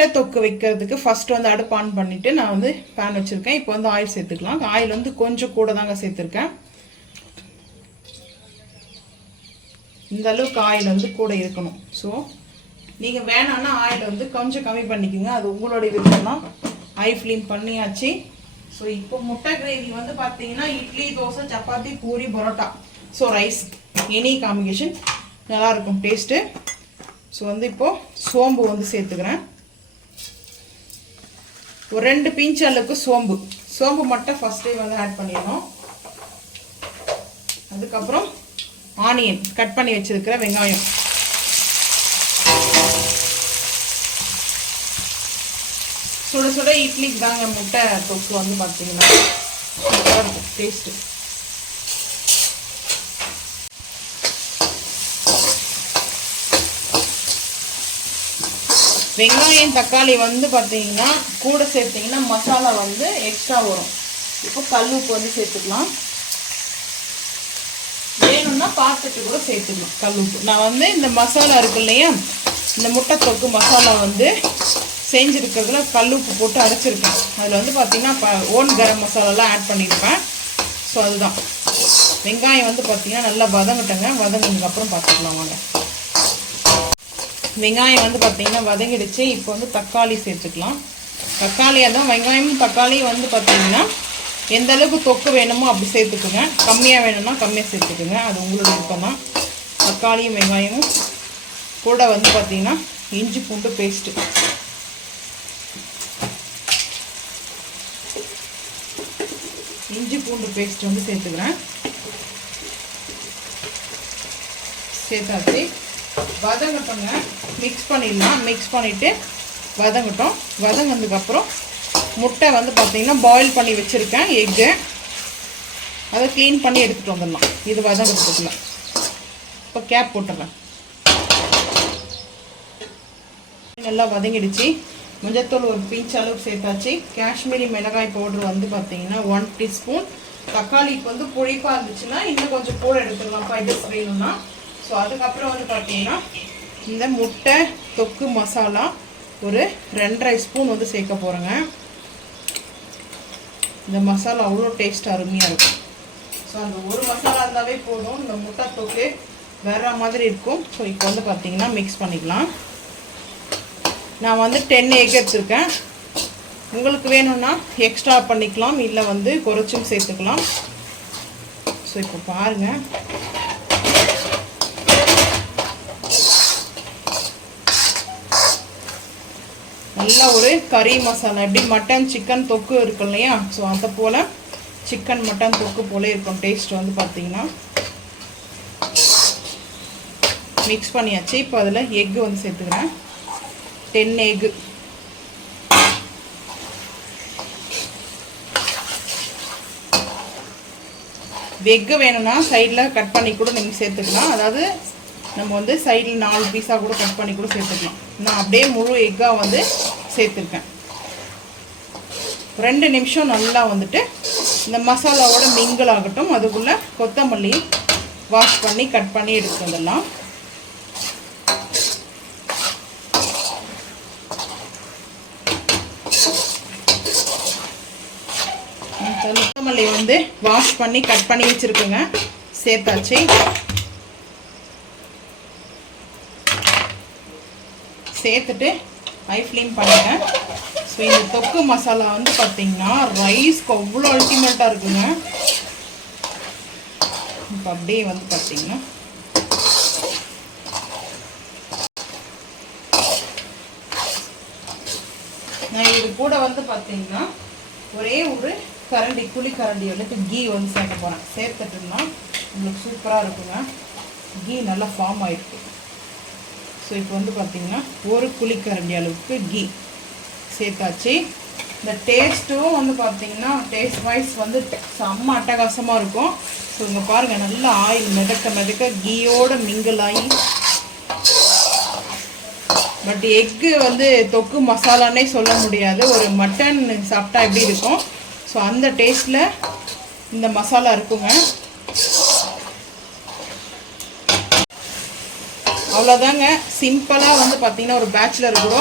முட்டை தொக்கு வைக்கிறதுக்கு ஃபர்ஸ்ட் வந்து அடுப்பு ஆன் பண்ணிட்டு நான் வந்து பேன் வச்சிருக்கேன். இப்போ வந்து ஆயில் சேர்த்துக்கலாம். ஆயில் வந்து கொஞ்சம் கூட தாங்க சேர்த்துருக்கேன். இந்த அளவுக்கு ஆயில் வந்து கூட இருக்கணும். ஸோ நீங்கள் வேணான்னா ஆயில் வந்து கொஞ்சம் கம்மி பண்ணிக்கோங்க, அது உங்களுடைய விருப்பம் தான். ஹை ஃப்ளேம் பண்ணியாச்சு. ஸோ இப்போ முட்டை கிரேவி வந்து பார்த்தீங்கன்னா idli, dosa, chapati, puri, parotta, so rice, any combination நல்லாயிருக்கும் டேஸ்ட்டு. ஸோ வந்து இப்போது சோம்பு வந்து சேர்த்துக்கிறேன். ஒரு 2 பிஞ்ச் அளவுக்கு சோம்பு மட்டும் ஃபஸ்ட்டே வந்து ஆட் பண்ணிடணும். அதுக்கப்புறம் ஆனியன் கட் பண்ணி வச்சிருக்கிற வெங்காயம், சுட சுட இட்லிக்கு தாங்க முட்டை தொக்கு வந்து பார்த்தீங்கன்னா சூப்பராக இருக்கும் டேஸ்ட்டு. வெங்காயம் தக்காளி வந்து பார்த்தீங்கன்னா கூட சேர்த்திங்கன்னா மசாலா வந்து எக்ஸ்ட்ரா வரும். இப்போ கல் உப்பு வந்து சேர்த்துக்கலாம். வேணும்னா பார்த்துட்டு கூட சேர்த்துக்கலாம் கல் உப்பு. நான் வந்து இந்த மசாலா இருக்கு இல்லையா, இந்த முட்டை தொக்கு மசாலா வந்து செஞ்சுருக்கிறதுல கல் உப்பு போட்டு அரைச்சிருக்கேன். அதில் வந்து பார்த்தீங்கன்னா ஓன் கரம் மசாலாலாம் ஆட் பண்ணியிருப்பேன். ஸோ அதுதான். வெங்காயம் வந்து பார்த்தீங்கன்னா நல்லா வதங்கட்டுங்க. வதங்கினதுக்கப்புறம் பார்த்துக்கலாம் வாங்க. வெங்காயம் வந்து பார்த்தீங்கன்னா வதங்கிடுச்சு. இப்போ வந்து தக்காளி சேர்த்துக்கலாம். தக்காளியாக தான் வெங்காயமும் தக்காளியும் வந்து பார்த்தீங்கன்னா எந்த அளவுக்கு தொக்கு வேணுமோ அப்படி சேர்த்துக்குங்க. கம்மியாக வேணும்னா கம்மியாக சேர்த்துக்குங்க, அது உங்களுக்கு விருப்பம் தான். தக்காளியும் வெங்காயமும் கூட வந்து பார்த்தீங்கன்னா இஞ்சி பூண்டு பேஸ்ட்டு, இஞ்சி பூண்டு பேஸ்ட் வந்து சேர்த்துக்கிறேன். சேர்த்தாச்சு. வதங்கட்டோங்க, மிக்ஸ் பண்ணிடலாம். மிக்ஸ் பண்ணிவிட்டு வதங்கட்டும். வதங்கினதுக்கப்புறம் முட்டை வந்து பார்த்தீங்கன்னா பாயில் பண்ணி வச்சுருக்கேன், எக்கு, அதை க்ளீன் பண்ணி எடுத்துகிட்டு வந்துடலாம். இது வதங்கிறதுக்குள்ள இப்போ கேப் போட்டுடுறேன். நல்லா வதங்கிடுச்சு. மஞ்சத்தூள் ஒரு பிஞ்ச் அளவுக்கு சேர்த்தாச்சு. காஷ்மீரி மிளகாய் பவுடர் வந்து பார்த்தீங்கன்னா 1 டீஸ்பூன். தக்காளிக்கு வந்து புளிப்பாக இருந்துச்சுன்னா இன்னும் கொஞ்சம் கூட எடுத்துடலாம், ஃபைபர்ஸ் வேணும்னா. ஸோ அதுக்கப்புறம் வந்து பார்த்தீங்கன்னா இந்த முட்டை தொக்கு மசாலா ஒரு 2.5 ஸ்பூன் வந்து சேர்க்க போகிறேங்க. இந்த மசாலா அவ்வளோ டேஸ்ட் அருமையாக இருக்கும். ஸோ அந்த ஒரு மசாலா இருந்தாவே போதும், இந்த முட்டை தொக்கு வேறு மாதிரி இருக்கும். ஸோ இப்போ வந்து பார்த்தீங்கன்னா மிக்ஸ் பண்ணிக்கலாம். நான் வந்து 10 எக் எடுத்துருக்கேன். உங்களுக்கு வேணும்னா எக்ஸ்ட்ரா பண்ணிக்கலாம், இல்லை வந்து குறைச்சும் சேர்த்துக்கலாம். ஸோ இப்போ பாருங்கள், நல்லா ஒரு கறி மசாலா, எப்படி மட்டன் சிக்கன் தொக்கு இருக்கும் இல்லையா, ஸோ அதை போல் சிக்கன் மட்டன் தொக்கு போல இருக்கும் டேஸ்ட் வந்து பார்த்தீங்கன்னா. மிக்ஸ் பண்ணியாச்சு. இப்போ அதில் எக்கு வந்து சேர்த்துக்கிறேன். 10 எக்கு. எக்கு வேணும்னா சைடில் கட் பண்ணி கூட நீங்கள் சேர்த்துக்கலாம். அதாவது நம்ம வந்து சைடில் 4 பீஸாக கூட கட் பண்ணி கூட சேர்த்துக்கலாம். நான் அப்படியே முழு எக்காக வந்து சேர்த்துருக்கேன். 2 நிமிஷம் நல்லா வந்துட்டு இந்த மசாலாவோட மிங்கிள் ஆகட்டும். அதுக்குள்ளே கொத்தமல்லி வாஷ் பண்ணி கட் பண்ணி எடுத்து வந்துடலாம். கொத்தமல்லி வந்து வாஷ் பண்ணி கட் பண்ணி வச்சுருக்குங்க, சேர்த்தாச்சு. சேர்த்துட்டு ஹை ஃப்ளேம் பண்ணிட்டேன். ஸோ இந்த தொக்கு மசாலா வந்து பார்த்தீங்கன்னா ரைஸ்க்கு அவ்வளோ அல்டிமேட்டாக இருக்குங்க. இப்போ அப்படியே வந்து பார்த்தீங்கன்னா நான் இது கூட வந்து பார்த்தீங்கன்னா ஒரே ஒரு கரண்டி, குழி கரண்டி வந்துட்டு கீ வந்து சேர்க்க போகிறேன். சேர்த்துட்டோம்னா உங்களுக்கு சூப்பராக இருக்குங்க. கீ நல்லா ஃபார்ம் ஆகிருக்கு. ஸோ இப்போ வந்து பார்த்தீங்கன்னா ஒரு குழிக்கரண்டி அளவுக்கு கீ சேர்த்தாச்சு. இந்த டேஸ்ட்டும் வந்து பார்த்தீங்கன்னா டேஸ்ட் வைஸ் வந்து செம்ம அட்டகாசமாக இருக்கும். ஸோ இங்கே பாருங்கள், நல்லா ஆயில் மிதக்க கீயோட மிங்கிள் ஆகி. பட் எக்கு வந்து தொக்கு மசாலானே சொல்ல முடியாது, ஒரு மட்டன் சாப்பிட்டா எப்படி இருக்கும், ஸோ அந்த டேஸ்ட்டில் இந்த மசாலா இருக்குங்க. அவ்வளோதாங்க, சிம்பிளாக வந்து பார்த்தீங்கன்னா ஒரு பேச்சுலர் கூட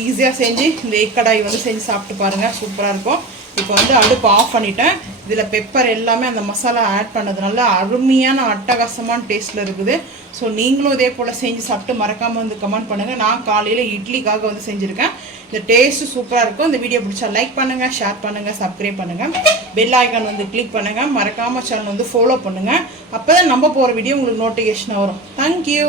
ஈஸியாக செஞ்சு இந்த எக் கடாய் வந்து செஞ்சு சாப்பிட்டு பாருங்கள், சூப்பராக இருக்கும். இப்போ வந்து அடுப்பு ஆஃப் பண்ணிட்டேன். இதில் பெப்பர் எல்லாமே அந்த மசாலா ஆட் பண்ணதுனால அருமையான அட்டகாசமான டேஸ்ட்டில் இருக்குது. ஸோ நீங்களும் இதே போல் செஞ்சு சாப்பிட்டு மறக்காமல் வந்து கமெண்ட் பண்ணுங்கள். நான் காலையில் இட்லிக்காக வந்து செஞ்சுருக்கேன். இந்த டேஸ்ட்டு சூப்பராக இருக்கும். இந்த வீடியோ பிடிச்சா லைக் பண்ணுங்கள், ஷேர் பண்ணுங்கள், சப்ஸ்கிரைப் பண்ணுங்கள், பெல் ஐக்கான் வந்து கிளிக் பண்ணுங்கள், மறக்காமல் சேனல் வந்து ஃபாலோ பண்ணுங்கள். அப்போ தான் நம்ம போகிற வீடியோ உங்களுக்கு நோட்டிஃபிகேஷன் வரும். தேங்க்யூ.